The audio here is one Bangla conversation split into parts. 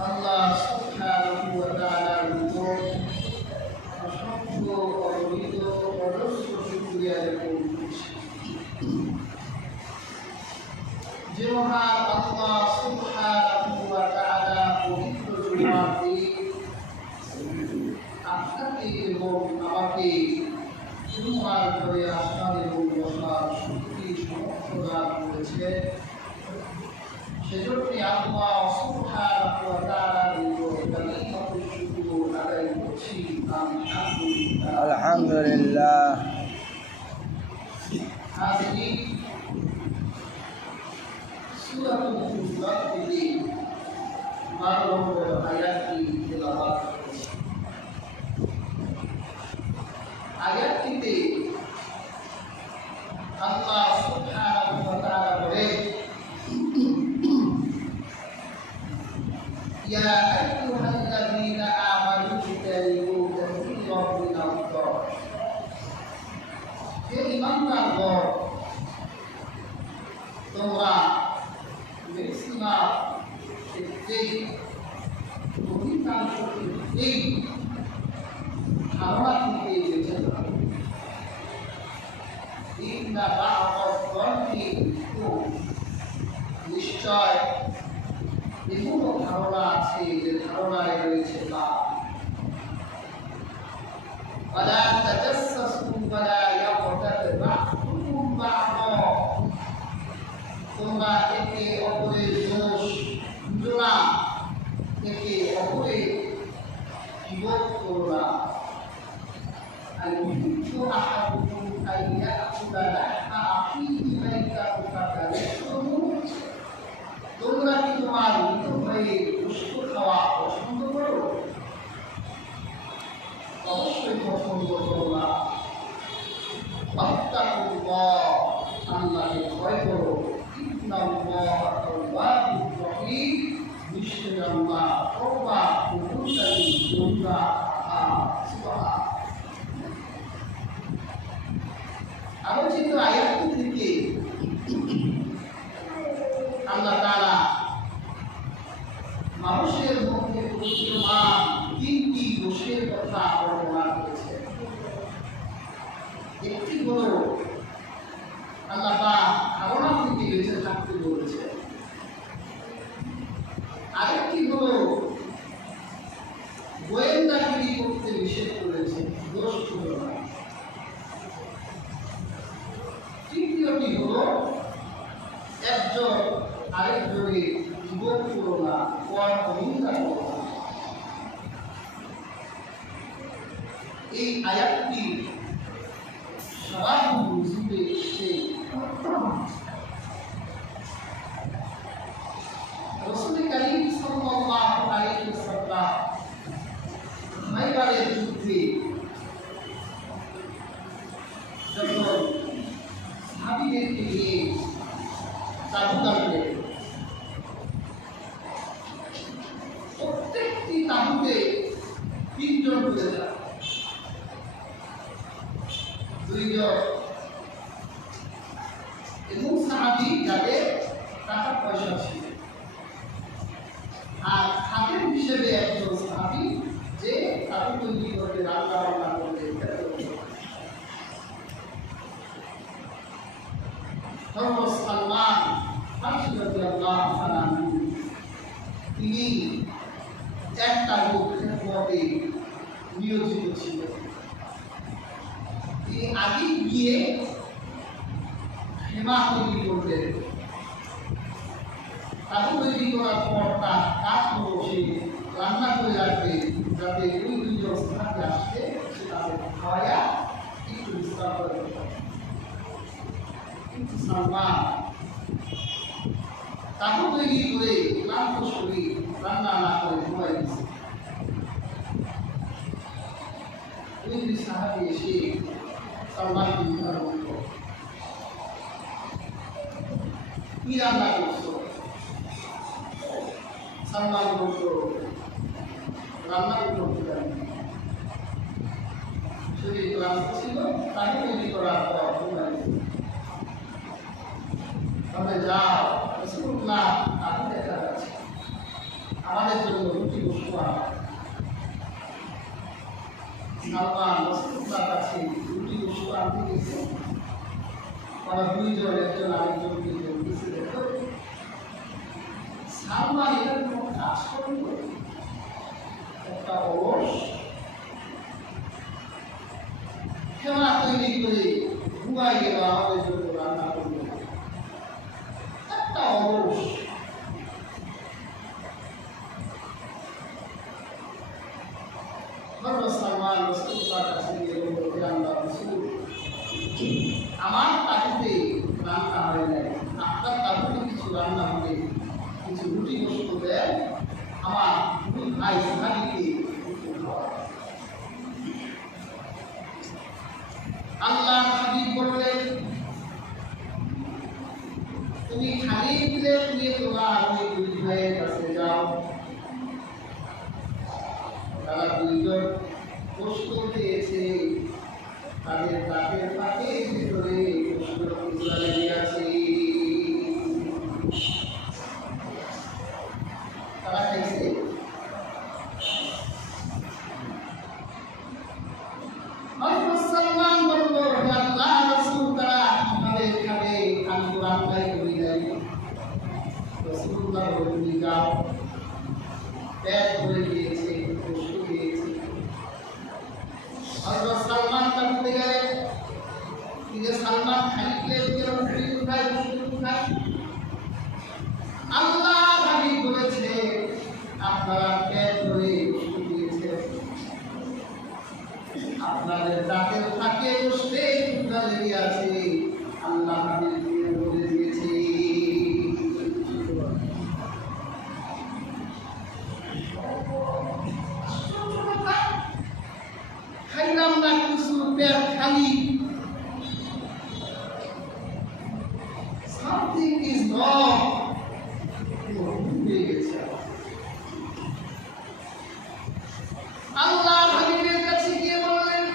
আল্লাহ সুবহানাহু ওয়া তাআলার উপর অসংখ্য অগণিত অজস্র শুকরিয়া জ্ঞাপন করছি। যে মহান আল্লাহ সুবহানাহু ওয়া তাআলা পবিত্র জুমাতে আপনাকে এবং আমাকে জুমার ঘরে আসার এবং বসার শক্তি সামর্থ্য দান করেছেন। সেজন্য আল্লাহ সুবহানাহু ওয়া তাআলার উপর কালিমাতুল শুকর আদায় করছি। আলহামদুলিল্লাহ। হাজিরিন, সূরাতুল হুজুরাত থেকে 12 নম্বর আয়াতটি তেলাওয়াত করেছি। আয়াতটিতে আল্লাহ সুবহানাহু ওয়া তাআলা বলেন, ইয়া আইয়ুহাল্লাযীনা আমানু ইজতানিবু কাসীরাম মিনাল যার। হে ঈমানদারগণ, তোমরা ম্যাক্সিমাম ক্ষেত্রেই অধিকাংশ ক্ষেত্রেই ধারণা থেকে বেঁচে থাকো। ইন্না বা'দায-যান্নি ইসম, নিশ্চয় এমনও ধারণা আছে যে ধারণায় রয়েছে পাপ। ওয়ালা তাজাসসাসু ওয়ালা ইয়াগতাব বা'দুকুম বা'দা, তোমরা একে অপরের দোষ বুঝো না, একে অপরের গীবত করো না। আল-ইউহিব্বু আহাদুকুম আন ইয়াকুলা লাহমা আখিহি মাইতাতান ফাকারিহতুমু, তোমরা কি তোমার মৃত ভাইয়ের গোশত খাওয়া পছন্দ করো? অবশ্যই পছন্দ করো না। ওয়াত্তাকুল্লাহ, আল্লাহকে ভয় করো। ইন্নাল্লাহা তাওয়াবুর রহিম, নিশ্চয়ই আল্লাহ তওবা কবুলকারী দোয়া। সুবহানাল্লাহ। আলোচিত আয়াতটি থেকে আল্লাহ তাআলা মানুষের মধ্যে বিদ্যমান 3টি দোষের কথা বর্ণনা করেছেন। একটি হলো আল্লাহ পাক ধারণা থেকে বেঁচে থাকতে বলেছেন। আরেকটি হলো গোয়েন্দাগিরি করতে নিষেধ করেছেন, দোষ ছিল না। তৃতীয়টি হলো একজন আরেকজনের জীবন করো না, পর অনিন্দা করো না। এই আয়াতটি সারাদিন বুঝিতে এসে রাসূল কারীম সাল্লাল্লাহু আলাইহি ওয়াসাল্লাম খায়বারের যুদ্ধে যখন সাহাবীদেরকে নিয়ে তাঁবু গাড়লেন, প্রত্যেকটি তাঁবুতে 3 জন করে যায়। 2 জন এবং সাহাবী যাদের টাকা পয়সা ছিল, আর খাদেম হিসেবে একজন সাহাবী যে তাঁবু তৈরি করতে রান্না বান্না করতে সালমান রাদিয়াল্লাহু তাআলা তিনি এক তাঁবুর খেদমতে নিয়োজিত ছিলেন। তিনি আগে গিয়ে হেমা তৈরি করলেন। তাঁবু তৈরি করার পর তার কাজ হলো সে রান্না করে রাখবে, যাতে 2 জন সাহাবী আসবে সে তাদের খাওয়াইয়া একটু বিশ্রাম করে। কিন্তু সালমান তাঁবু তৈরি করে ক্লান্ত শরীর রান্না না করে ঘুমাই দিচ্ছে। ওই সাহাবী এসে সালমানকে জিজ্ঞাসা করল, কি রান্না করছো? সালমান বলল, রান্না করতে জানি। শরীর ক্লান্ত ছিল, তাকে তৈরি করার পর ঘুমাই দিচ্ছে। তবে যাও রাসূলুল্লাহ, আপনি দেখা যাচ্ছে আমাদের জন্য সালমান রাসূলুল্লাহর কাছে দুটি গোশত আনতে গেছে। ওরা দুইজন, একজন আরেকজনকে বলতেছে, দেখো সালমান এটা কোনো কাজ করলো, একটা অলস খেলা তৈরি করে ঘুমাই গেল, আমাদের জন্য রান্না করলো, একটা অলস। সালমান রাসূলুল্লাহর কাছে গিয়ে বলল, হে আল্লাহর রাসূল, আমার তাবুতে রান্না হয় নাই, আপনার তাবুতে কিছু রান্না হবে, কিছু রুটি গোশত দেন, আমার দুই ভাই সাহাবীকে আল্লাহর হাবিব বললেন, তুমি খালি প্লেট নিয়ে তোমার ওই দুই ভাইয়ের কাছে যাও। তারা দুইজন গোশত পেয়েছে, তাদের দাঁতের পাকের ভিতরে গোশতের টুকরা লেগে আছে। তারা খাইছে। সালমান বলল, হে আল্লাহর রাসূল, তারা কিভাবে খাবে, আমি তো রান্নাই করি নাই। রাসূলুল্লাহ বললেন, যাও, পেট ভরে গিয়েছে, গোশত পেয়েছে। হযরত সালমান তাবুতে গেলেন, সালমান খালি প্লেট দিয়ে রুটি খায়, গোশত খায়। আল্লাহ হাবিব বলেছে, আপনারা পেট ভরে গোশত পেয়েছেন, আপনাদের দাঁতের ফাঁকে গোশতের টুকরা লেগে আছে। আল্লাহ হাবিব বলে দিয়েছে। খাইলাম না কিছু, পেট খালি। Something is wrong. আল্লাহ হাবিবের কাছে গিয়ে বললেন,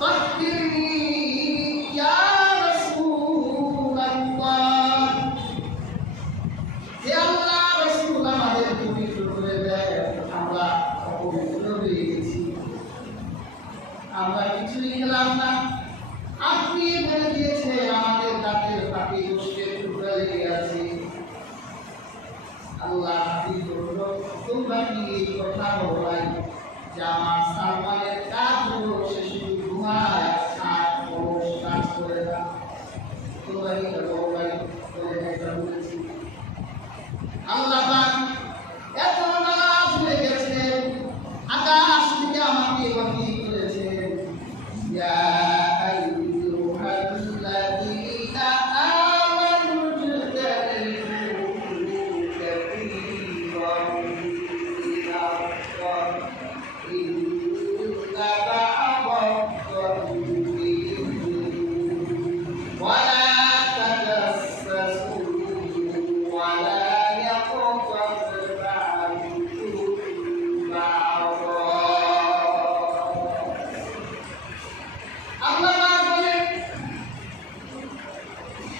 তাহকিরনি ইয়া রাসূলুল্লাহ, হে আল্লাহর রাসূল, আমাদের পবিত্র করে দেন, আমরা অপবিত্র হয়ে গেছি, আমরা কিছুই খেলাম না, আপনি বলে দিয়েছেন আমাদের দাঁতের ফাঁকে গোশতের টুকরা লেগে আছে। আল্লাহ হাবিব বলল, তোমরা কি এই কথা বলাই যে আমার সালমানের কাজ হলো সে শুধু ঘুমায় আর কোনো কাজ করে না? তোমরা কি বলাই বলে একটা বলেছি। আল্লাহ পাক এত নারাজ হয়ে গেছেন, আকাশ থেকে আমাকে ওহী করেছেন, ইয়া আইয়ুহাল্লাযীনা আমানু ইজতানিবু কাসীরান ইন্না বা'দায-যন্নি ওয়ালা তাজাসসাসু ওয়ালা ইয়াগতাব বা'দুকুম বা'দা। আল্লাহ বলেন,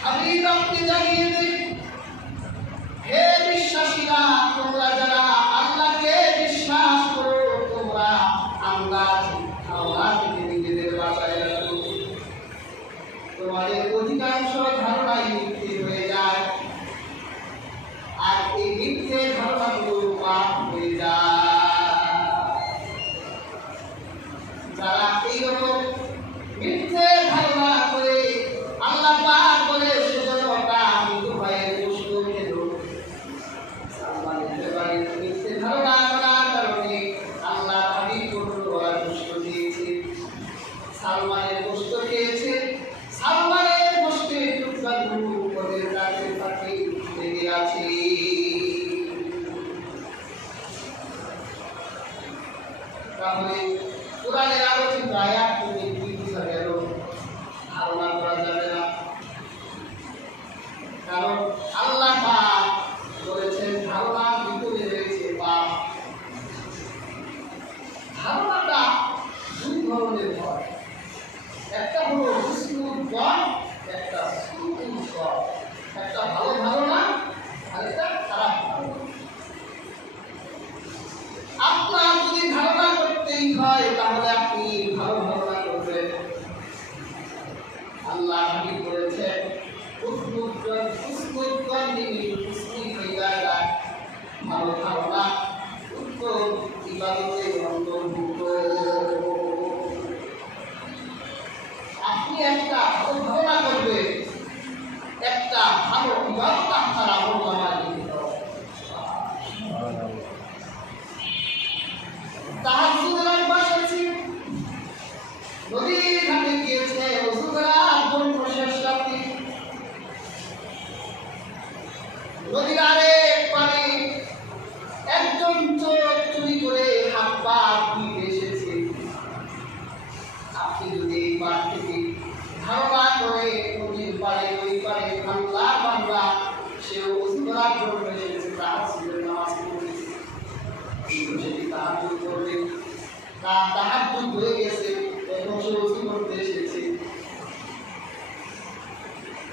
হাবিব আপনি জানিয়ে দিন, হে বিশ্বাসীরা, তোমরা যারা আল্লাহকে বিশ্বাস করো, তোমরা আল্লাহ থেকে নিজেদের বাঁচায় রাখো। তোমাদের অধিকাংশ ধারণাই মিথ্যে হয়ে যায়, আর এই মিথ্যে ধারণাগুলো পাপ হয়ে যায়। যারা এইরকম মিথ্যে ধারণা করে আল্লাহ পাক বলে সেজন্য মৃত্যু ভয়ে কষ্ট খেল। সালমানের ব্যাপারে মিথ্যে ধারণা করার কারণে আল্লাহ হাবিব করল আর কষ্ট দিয়েছে। সালমানের কষ্ট খেয়েছে, সালমানের কষ্টের টুকরাগুলো ওদের কাছে পাখি লেগে আছে। তাহলে কোরআনের আলোচিত আয়াত থেকে কি বোঝা গেল? ধারণা করা যাবে না, কারণ আল্লাহ পাক বলেছেন ধারণার ভিতরে রয়েছে পাপ। ধারণাটা দুই ধরনের হয়, একটা হলো বিষ্ণুর জ্ঞান, একটা সুন্দর জ্ঞান, একটা ভালো ধারণা আর একটা খারাপ ধারণা। মহিলারে পারে একজন চোর চুরি করে হাত পা ধুইতে এসেছে। আপনি যদি এই পার থেকে ধারণা করে নদীর পারে ওই পারে আল্লাহ বান্দা সে ওযু করার জন্য এসেছে, তাহাজ্জুদের নামাজ পড়েছে, কিন্তু সেটি তাহাজ্জুদ করবে, তার তাহাজ্জুদ হয়ে গেছে, এখন সে ওযু করতে এসেছে।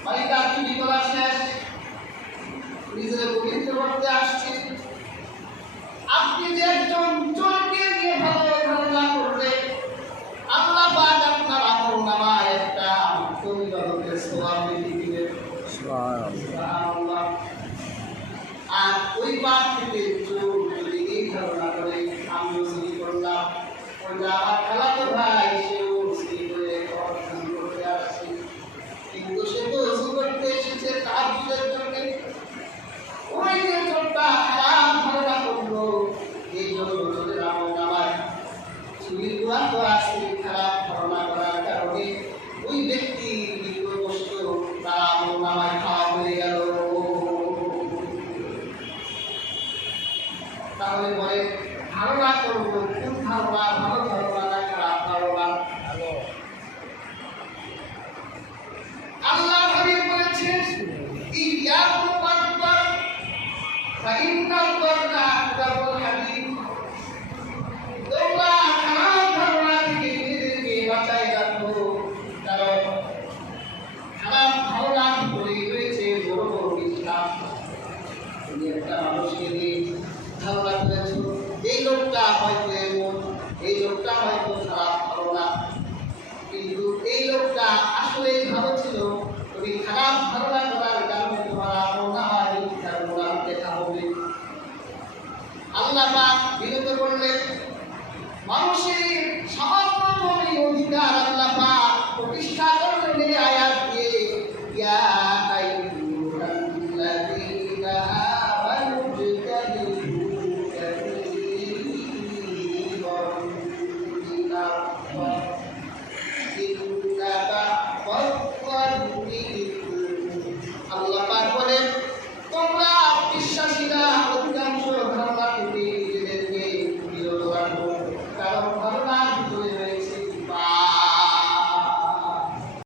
মানে তার চুরি করা শেষ, নিজের পবিত্র করতে আসছে। আপনি যে একজন চোরকে নিয়ে ভালো ধারণা করলে আল্লাহ পাক আপনার আমলনামায় একটা পরিবারের সওয়াব লিখে দিবেন। সুবহানাল্লাহ। আর ওই পাপ থেকে চোর যদি এই ধারণা করে আমিও চুরি করলাম, ওইটা আমার খালাতো ভাই সেও চুরি করে অর্জন করতে আসছে, কিন্তু সে তো ওযু করতে এসেছে তাহাজ্জুদের জন্য। ওই যে চোরটা খারাপ ধারণা করলো, এই জন্য চোরের আমলনামায় চুরির গুনাহ তো আছে, খারাপ ধারণা করার কারণে ওই ব্যক্তি বিপদগ্রস্ত, তার আমলনামায় খাওয়া হয়ে গেল। তাহলে পরে ধারণা করবো কোন ধারণা ভালো ধারণা না খারাপ ধারণা। আল্লাহ হাবিব বলেছেন ইয়াকুম আকবার ফাইন্নাল কর্না আকবারুল হাদিদ। তোমরা খারাপ ধারণা থেকে নিজেদেরকে বাঁচাই রাখো, কারণ খারাপ ধারণা করে রয়েছে বড় বড় মিথ্যা। তুমি একটা মানুষকে নিয়ে ধারণা করেছ এই লোকটা হয়তো এমন, এই লোকটা হয়তো খারাপ ধারণা, কিন্তু এই লোকটা আসলে ভালো ছিল। তুমি খারাপ ধারণা করার কারণে তোমার আমলনামায় মিথ্যার গুনাহ লেখা হবে। আল্লাহ পাক বিরত করলেন মানুষের সর্বপ্রথম অধিকার আল্লাহ পাক